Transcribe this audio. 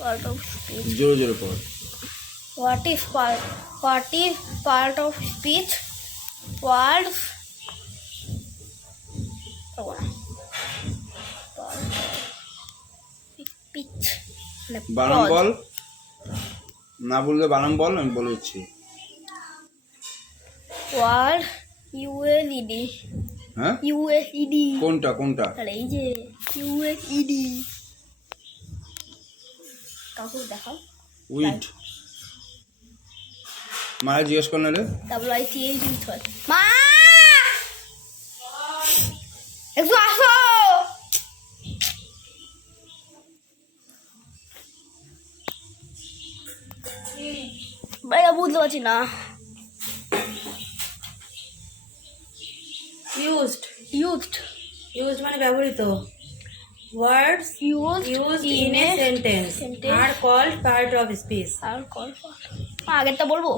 part of speech? জোরে পড়। What is part of speech? Words. Oh, part of speech. বানান বল, না বললে বানান বল, আমি বলে দিচ্ছি। Word. ULED. হ্যাঁ ULED. কোনটা? আরে এই যে ULED। কাকু দেখাও। উইড। মারা জিজ্ঞেস কর না রে। WITH হয়। মা একটু আসো। ভাইয়া বুঝতে পারছি না। used মানে ব্যবহৃত। words used in a sentence are called part of speech। আগেরটা বলবো।